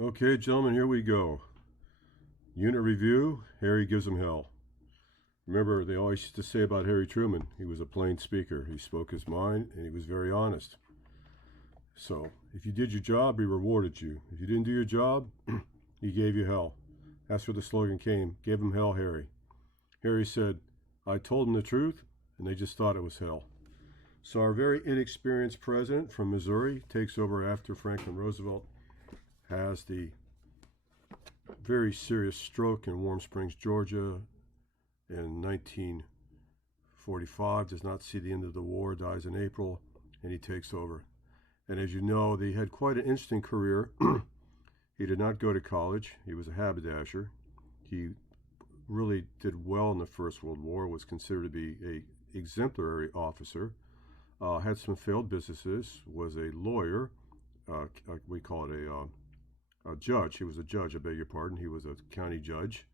Okay, gentlemen, here we go. Unit review, Harry gives him hell. Remember, they always used to say about Harry Truman, he was a plain speaker. He spoke his mind, and he was very honest. So, if you did your job, he rewarded you. If you didn't do your job, he gave you hell. That's where the slogan came, give him hell, Harry. Harry said, I told him the truth, and they just thought it was hell. So our very inexperienced president from Missouri takes over after Franklin Roosevelt has the very serious stroke in Warm Springs, Georgia in 1945, does not see the end of the war, dies in April, and he takes over. And as you know, they had quite an interesting career. He did not go to college. He was a haberdasher. He really did well in the First World War, was considered to be an exemplary officer, had some failed businesses, was a lawyer, we call it a judge. He was a judge, I beg your pardon. He was a county judge.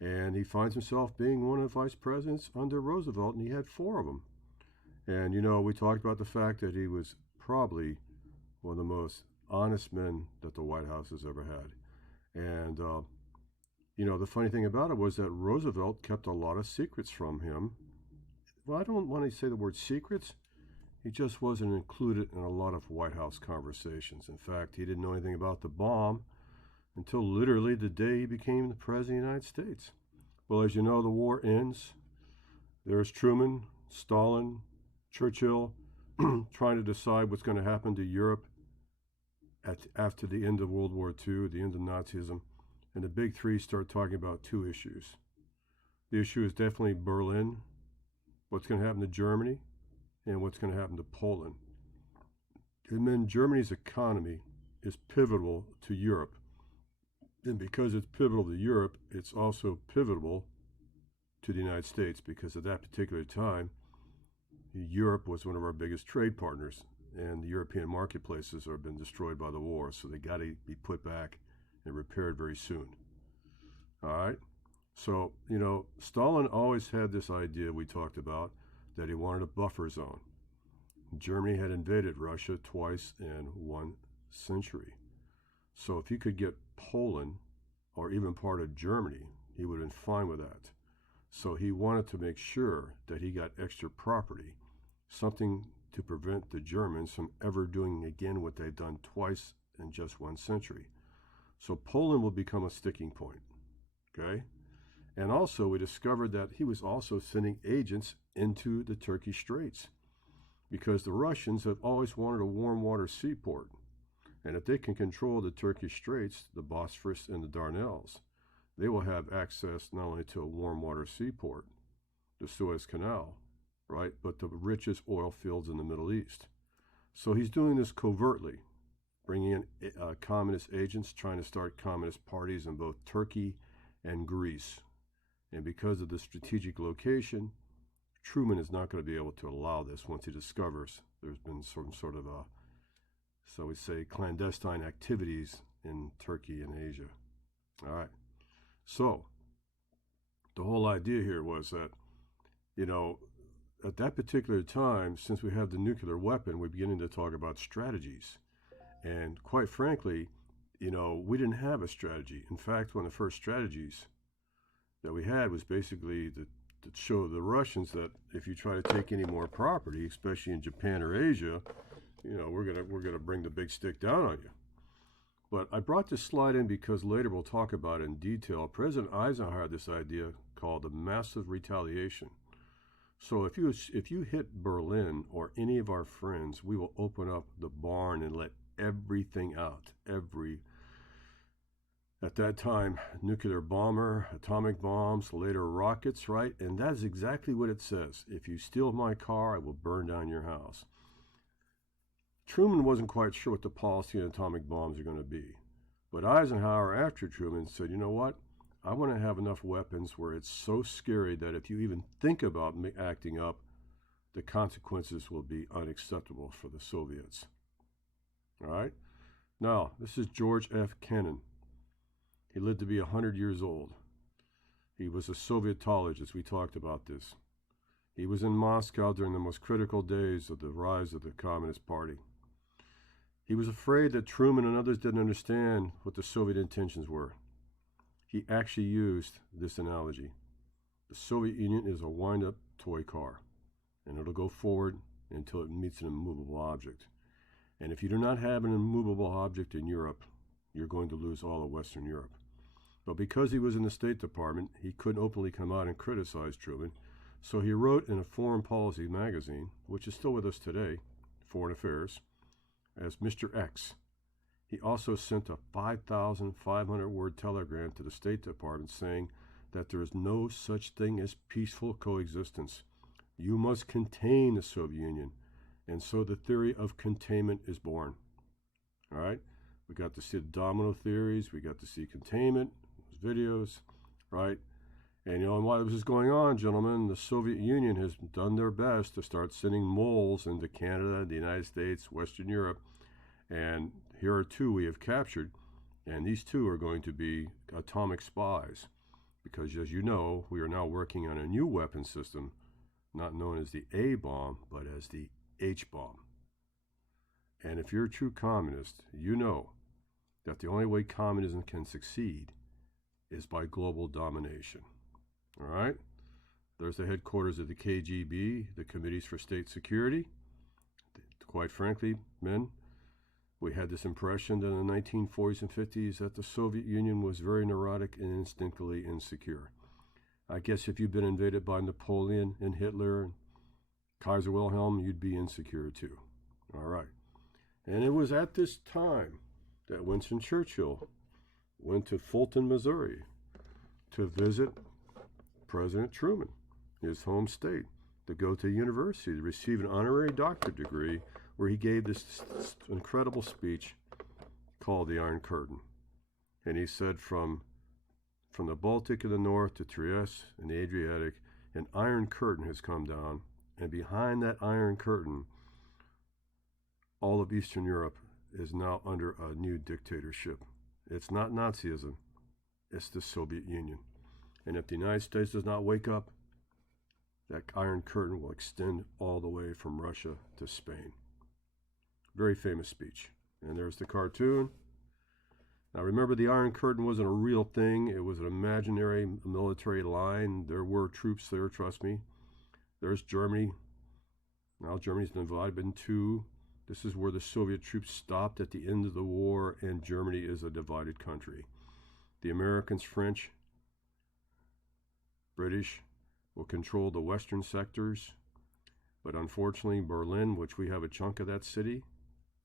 And he finds himself being one of the vice presidents under Roosevelt, and he had four of them. And, you know, we talked about the fact that he was probably one of the most honest men that the White House has ever had. And, you know, the funny thing about it was that Roosevelt kept a lot of secrets from him. Well, I don't want to say the word secrets. He just wasn't included in a lot of White House conversations. In fact, he didn't know anything about the bomb until literally the day he became the President of the United States. Well, as you know, the war ends. There's Truman, Stalin, Churchill trying to decide what's going to happen to Europe after the end of World War II, the end of Nazism. And the big three start talking about two issues. The issue is definitely Berlin, what's going to happen to Germany, and what's going to happen to Poland. And then Germany's economy is pivotal to Europe. And because it's pivotal to Europe, it's also pivotal to the United States, because at that particular time, Europe was one of our biggest trade partners, and the European marketplaces have been destroyed by the war, so they got to be put back and repaired very soon. All right? So, you know, Stalin always had this idea we talked about that he wanted a buffer zone. Germany had invaded Russia twice in 1 century. So if he could get Poland or even part of Germany, he would have been fine with that. So he wanted to make sure that he got extra property, something to prevent the Germans from ever doing again what they've done twice in just 1 century. So Poland will become a sticking point, okay? And also we discovered that he was also sending agents into the Turkish Straits, because the Russians have always wanted a warm water seaport. And if they can control the Turkish Straits, the Bosphorus and the Dardanelles, they will have access not only to a warm water seaport, the Suez Canal, right, but the richest oil fields in the Middle East. So he's doing this covertly, bringing in communist agents, trying to start communist parties in both Turkey and Greece. And because of the strategic location, Truman is not going to be able to allow this once he discovers there's been some sort of so we say, clandestine activities in Turkey and Asia. All right. So the whole idea here was that, you know, at that particular time, since we have the nuclear weapon, we're beginning to talk about strategies. And quite frankly, you know, we didn't have a strategy. In fact, one of the first strategies that we had was basically to show the Russians that if you try to take any more property, especially in Japan or Asia, you know, we're gonna bring the big stick down on you. But I brought this slide in because later we'll talk about it in detail. President Eisenhower had this idea called the massive retaliation. So if you hit Berlin or any of our friends, we will open up the barn and let everything out. At that time, nuclear bomber, atomic bombs, later rockets, right? And that is exactly what it says. If you steal my car, I will burn down your house. Truman wasn't quite sure what the policy on atomic bombs are going to be. But Eisenhower, after Truman, said, you know what? I want to have enough weapons where it's so scary that if you even think about acting up, the consequences will be unacceptable for the Soviets. All right? Now, this is George F. Kennan. He lived to be 100 years old. He was a Sovietologist. We talked about this. He was in Moscow during the most critical days of the rise of the Communist Party. He was afraid that Truman and others didn't understand what the Soviet intentions were. He actually used this analogy. The Soviet Union is a wind-up toy car, and it'll go forward until it meets an immovable object. And if you do not have an immovable object in Europe, you're going to lose all of Western Europe. But because he was in the State Department, he couldn't openly come out and criticize Truman. So he wrote in a foreign policy magazine, which is still with us today, Foreign Affairs, as Mr. X. He also sent a 5,500-word telegram to the State Department saying that there is no such thing as peaceful coexistence. You must contain the Soviet Union. And so the theory of containment is born. All right? We got to see the domino theories. We got to see containment, videos, right? And while this is going on, gentlemen, the Soviet Union has done their best to start sending moles into Canada, the United States, Western Europe. And here are two we have captured. And these two are going to be atomic spies. Because, as you know, we are now working on a new weapon system, not known as the A-bomb, but as the H-bomb. And if you're a true communist, you know that the only way communism can succeed is by global domination. All right? There's the headquarters of the KGB, the Committees for State Security. Quite frankly, men, we had this impression that in the 1940s and 50s that the Soviet Union was very neurotic and instinctively insecure. I guess if you've been invaded by Napoleon and Hitler and Kaiser Wilhelm, you'd be insecure too. All right. And it was at this time that Winston Churchill went to Fulton, Missouri to visit President Truman, his home state, to go to university to receive an honorary doctorate degree where he gave this incredible speech called the Iron Curtain. And he said from the Baltic in the north to Trieste and the Adriatic, an iron curtain has come down, and behind that iron curtain, all of Eastern Europe is now under a new dictatorship. It's not Nazism, it's the Soviet Union. And if the United States does not wake up, that iron curtain will extend all the way from Russia to Spain. Very famous speech. And there's the cartoon. Now remember, the Iron Curtain wasn't a real thing. It was an imaginary military line. There were troops there, trust me. There's Germany. Now Germany's been divided in two. This is where the Soviet troops stopped at the end of the war, and Germany is a divided country. The Americans, French, British will control the western sectors, but unfortunately Berlin, which we have a chunk of that city,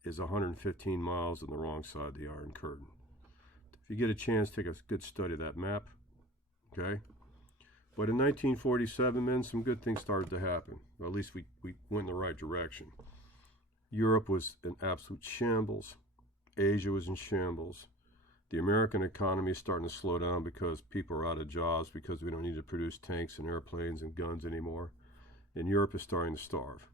is 115 miles on the wrong side of the Iron Curtain. If you get a chance, take a good study of that map, okay? But in 1947, men, some good things started to happen. Well, at least we went in the right direction. Europe was in absolute shambles. Asia was in shambles. The American economy is starting to slow down because people are out of jobs, because we don't need to produce tanks and airplanes and guns anymore. And Europe is starting to starve.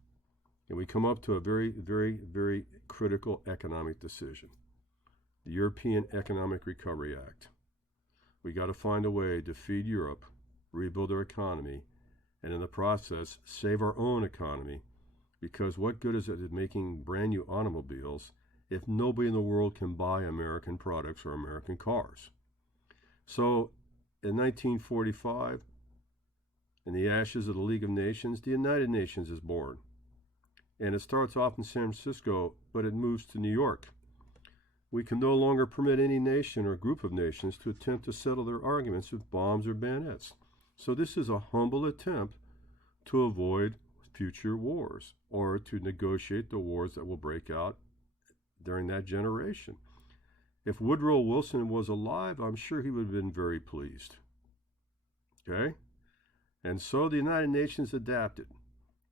And we come up to a very, very, very critical economic decision. The European Economic Recovery Act. We got to find a way to feed Europe, rebuild our economy, and in the process, save our own economy. Because what good is it making brand new automobiles if nobody in the world can buy American products or American cars? So in 1945, in the ashes of the League of Nations, the United Nations is born. And it starts off in San Francisco, but it moves to New York. We can no longer permit any nation or group of nations to attempt to settle their arguments with bombs or bayonets. So this is a humble attempt to avoid future wars or to negotiate the wars that will break out during that generation. If Woodrow Wilson was alive, I'm sure he would have been very pleased. Okay? And so the United Nations adapted.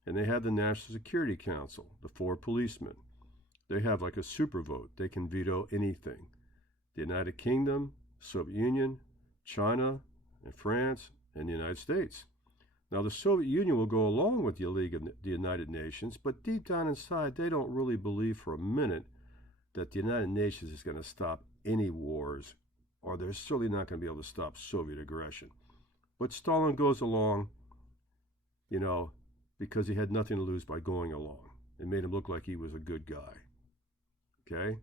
And they had the National Security Council, the 4 policemen. They have like a super vote. They can veto anything. The United Kingdom, Soviet Union, China, and France, and the United States. Now, the Soviet Union will go along with the League of the United Nations, but deep down inside, they don't really believe for a minute that the United Nations is going to stop any wars, or they're certainly not going to be able to stop Soviet aggression. But Stalin goes along, because he had nothing to lose by going along. It made him look like he was a good guy. Okay?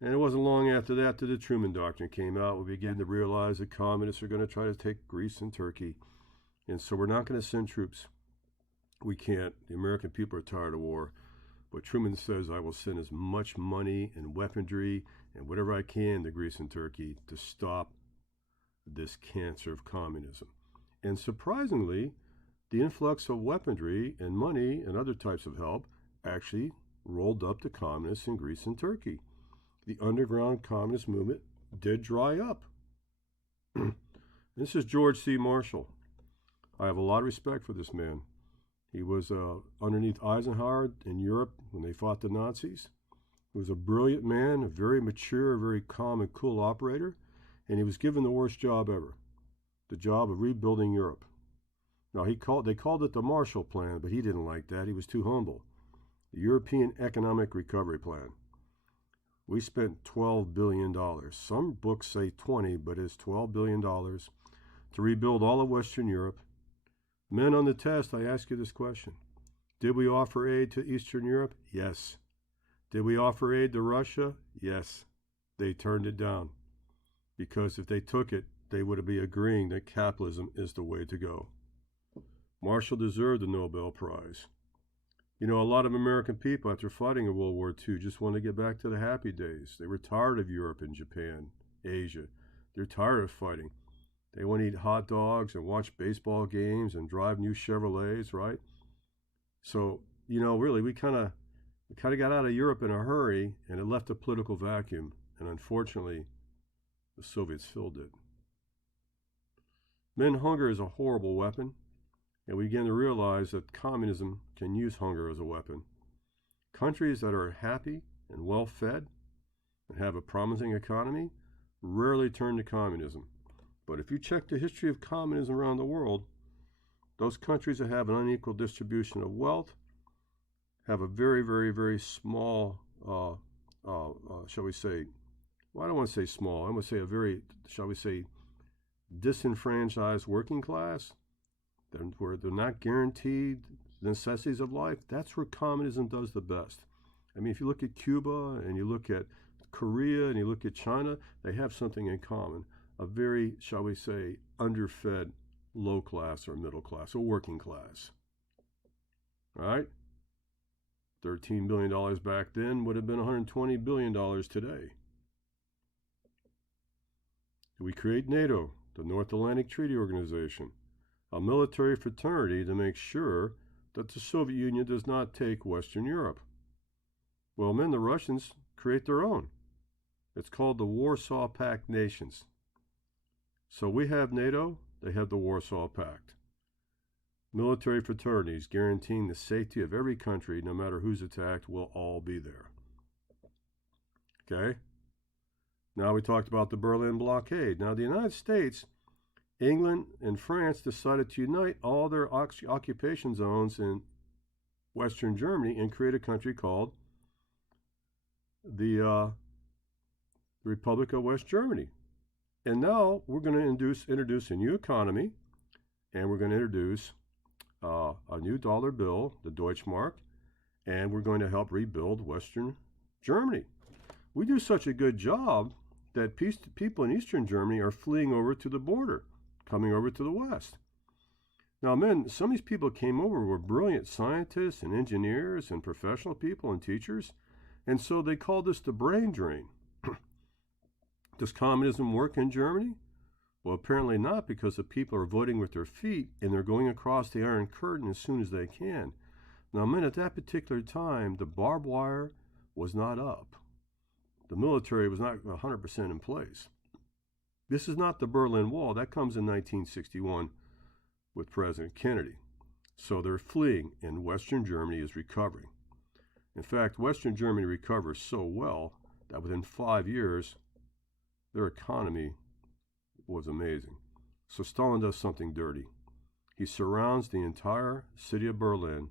And it wasn't long after that that the Truman Doctrine came out. We began to realize that communists are going to try to take Greece and Turkey. And so we're not going to send troops. We can't. The American people are tired of war. But Truman says, I will send as much money and weaponry and whatever I can to Greece and Turkey to stop this cancer of communism. And surprisingly, the influx of weaponry and money and other types of help actually rolled up the communists in Greece and Turkey. The underground communist movement did dry up. This is George C. Marshall. I have a lot of respect for this man. He was underneath Eisenhower in Europe when they fought the Nazis. He was a brilliant man, a very mature, very calm and cool operator, and he was given the worst job ever, the job of rebuilding Europe. Now, they called it the Marshall Plan, but he didn't like that. He was too humble. The European Economic Recovery Plan. We spent $12 billion. Some books say 20, but it's $12 billion to rebuild all of Western Europe. Men on the test, I ask you this question. Did we offer aid to Eastern Europe? Yes. Did we offer aid to Russia? Yes. They turned it down. Because if they took it, they would be agreeing that capitalism is the way to go. Marshall deserved the Nobel Prize. You know, a lot of American people, after fighting in World War II, just want to get back to the happy days. They were tired of Europe and Japan, Asia. They're tired of fighting. They want to eat hot dogs and watch baseball games and drive new Chevrolets, right? So, you know, really, we kind of got out of Europe in a hurry, and it left a political vacuum. And unfortunately, the Soviets filled it. Men, hunger is a horrible weapon, and we begin to realize that communism can use hunger as a weapon. Countries that are happy and well-fed and have a promising economy rarely turn to communism. But if you check the history of communism around the world, those countries that have an unequal distribution of wealth have a very, very, very small, shall we say, well, I don't want to say small, I want to say a very, shall we say, disenfranchised working class, where they're not guaranteed the necessities of life. That's where communism does the best. I mean, if you look at Cuba and you look at Korea and you look at China, they have something in common. A very, shall we say, underfed low class or middle class or working class. All right? $13 billion back then would have been $120 billion today. We create NATO, the North Atlantic Treaty Organization, a military fraternity to make sure that the Soviet Union does not take Western Europe. Well, then the Russians create their own. It's called the Warsaw Pact Nations. So we have NATO, they have the Warsaw Pact. Military fraternities guaranteeing the safety of every country, no matter who's attacked, will all be there. Okay? Now we talked about the Berlin blockade. Now the United States, England, and France decided to unite all their occupation zones in Western Germany and create a country called the Republic of West Germany. And now we're going to introduce a new economy, and we're going to introduce a new dollar bill, the Deutschmark, and we're going to help rebuild Western Germany. We do such a good job that people in Eastern Germany are fleeing over to the border, coming over to the West. Now, men, some of these people came over were brilliant scientists and engineers and professional people and teachers, and so they called this the brain drain. Does communism work in Germany? Well, apparently not, because the people are voting with their feet and they're going across the Iron Curtain as soon as they can. Now, men, at that particular time, the barbed wire was not up. The military was not 100% in place. This is not the Berlin Wall. That comes in 1961 with President Kennedy. So they're fleeing, and Western Germany is recovering. In fact, Western Germany recovers so well that within 5 years, their economy was amazing. So Stalin does something dirty. He surrounds the entire city of Berlin,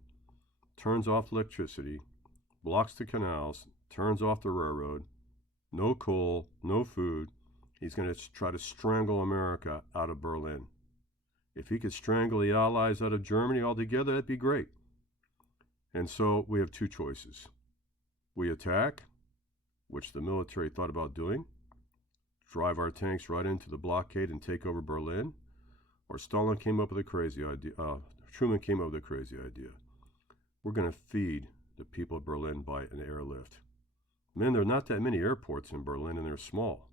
turns off electricity, blocks the canals, turns off the railroad, no coal, no food. He's going to try to strangle America out of Berlin. If he could strangle the Allies out of Germany altogether, that'd be great. And so we have two choices. We attack which the military thought about doing, drive our tanks right into the blockade and take over Berlin, or Stalin came up with a crazy idea, Truman came up with a crazy idea. We're going to feed the people of Berlin by an airlift. Man, there are not that many airports in Berlin, and they're small.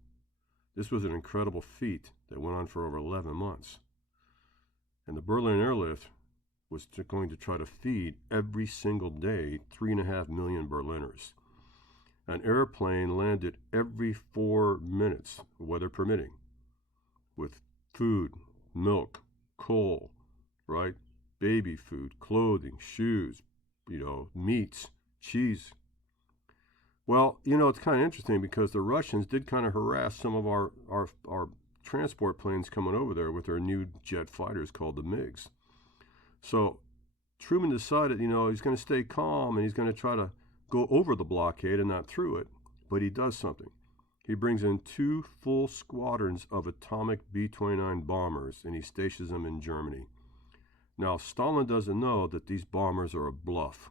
This was an incredible feat that went on for over 11 months. And the Berlin airlift was going to try to feed every single day 3.5 million Berliners. An airplane landed every 4 minutes, weather permitting, with food, milk, coal, right? Baby food, clothing, shoes, meats, cheese. Well, it's kind of interesting because the Russians did kind of harass some of our transport planes coming over there with their new jet fighters called the MiGs. So Truman decided, he's going to stay calm and he's going to try to go over the blockade and not through it. But he does something. He brings in 2 full squadrons of atomic B-29 bombers and he stations them in Germany. Now, Stalin doesn't know that these bombers are a bluff.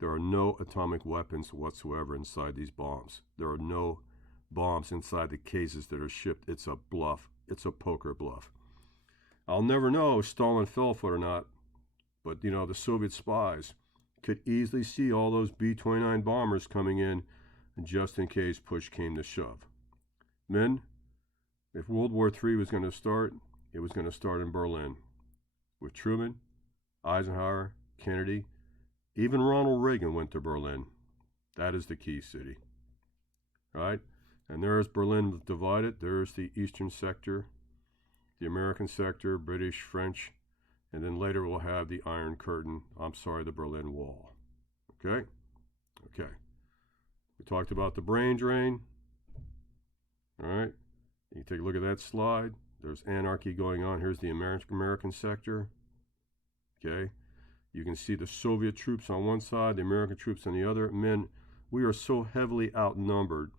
There are no atomic weapons whatsoever inside these bombs. There are no bombs inside the cases that are shipped. It's a bluff. It's a poker bluff. I'll never know if Stalin fell for it or not, but, the Soviet spies could easily see all those B-29 bombers coming in just in case push came to shove. Men, if World War III was going to start, it was going to start in Berlin with Truman, Eisenhower, Kennedy. Even Ronald Reagan went to Berlin. That is the key city, right? And there's Berlin divided. There's the eastern sector, the American sector, British, French, and then later we'll have the Iron Curtain. The Berlin Wall. Okay? Okay. We talked about the brain drain. All right? You take a look at that slide. There's anarchy going on. Here's the American sector. Okay? You can see the Soviet troops on one side, the American troops on the other. Men, we are so heavily outnumbered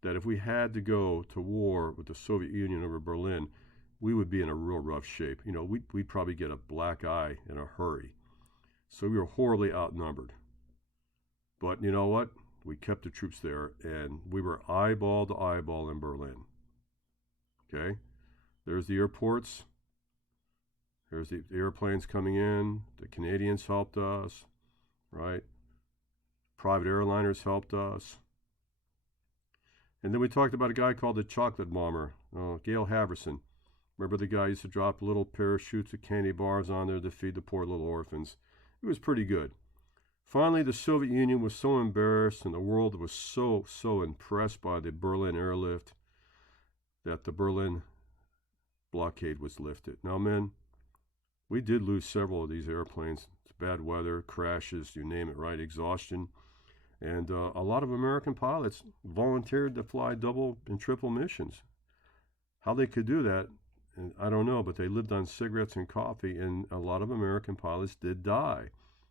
that if we had to go to war with the Soviet Union over Berlin, we would be in a real rough shape. We'd probably get a black eye in a hurry. So we were horribly outnumbered. But you know what? We kept the troops there, and we were eyeball to eyeball in Berlin. Okay? There's the airports. There's the airplanes coming in. The Canadians helped us, right? Private airliners helped us. And then we talked about a guy called the Chocolate Bomber, Gail Haverson. Remember the guy used to drop little parachutes of candy bars on there to feed the poor little orphans? It was pretty good. Finally, the Soviet Union was so embarrassed and the world was so impressed by the Berlin airlift that the Berlin blockade was lifted. Now, men, we did lose several of these airplanes. It's bad weather, crashes, you name it, right? Exhaustion. And a lot of American pilots volunteered to fly double and triple missions. How they could do that, I don't know, but they lived on cigarettes and coffee, and a lot of American pilots did die.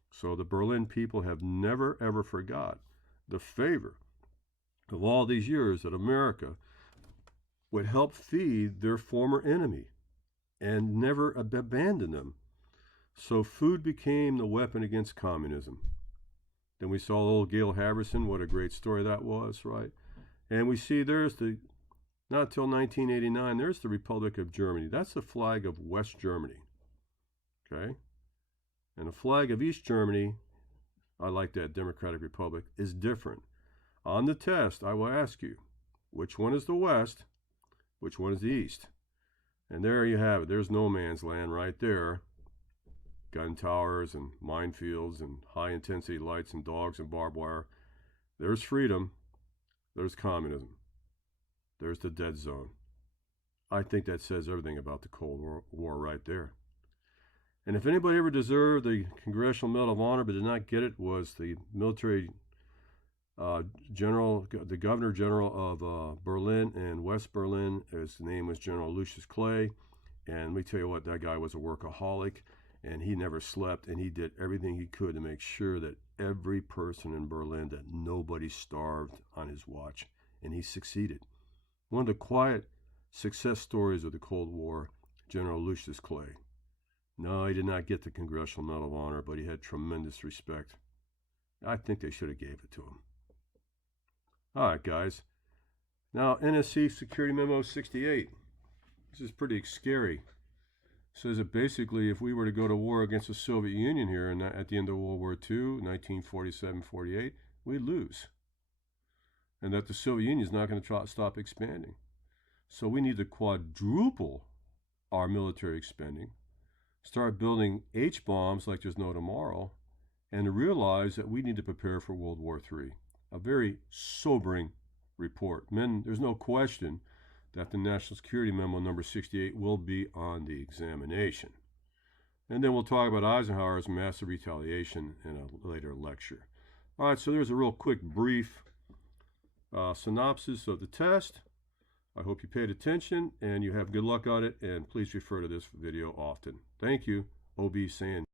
So the Berlin people have never, ever forgot the favor of all these years that America would help feed their former enemy and never abandon them. So food became the weapon against communism. Then we saw old Gail Haverson, what a great story that was, right? And we see not till 1989, there's the Republic of Germany. That's the flag of West Germany, okay? And the flag of East Germany, I like that, Democratic Republic, is different. On the test, I will ask you, which one is the West, which one is the East? And there you have it. There's no man's land right there. Gun towers and minefields and high-intensity lights and dogs and barbed wire. There's freedom. There's communism. There's the dead zone. I think that says everything about the Cold War right there. And if anybody ever deserved the Congressional Medal of Honor but did not get it, was the military general, the Governor General of Berlin and West Berlin. His name was General Lucius Clay. And let me tell you what, that guy was a workaholic, and he never slept, and he did everything he could to make sure that every person in Berlin, that nobody starved on his watch, and he succeeded. One of the quiet success stories of the Cold War, General Lucius Clay. No, he did not get the Congressional Medal of Honor, but he had tremendous respect. I think they should have gave it to him. All right, guys. Now, NSC Security Memo 68. This is pretty scary. It says that basically if we were to go to war against the Soviet Union here and at the end of World War II, 1947-48, we'd lose. And that the Soviet Union is not going to stop expanding. So we need to quadruple our military spending, start building H-bombs like there's no tomorrow, and realize that we need to prepare for World War III. A very sobering report. Men, there's no question that the National Security Memo number 68 will be on the examination. And then we'll talk about Eisenhower's massive retaliation in a later lecture. All right, so there's a real quick, brief synopsis of the test. I hope you paid attention and you have good luck on it, and please refer to this video often. Thank you. O.B. Sand.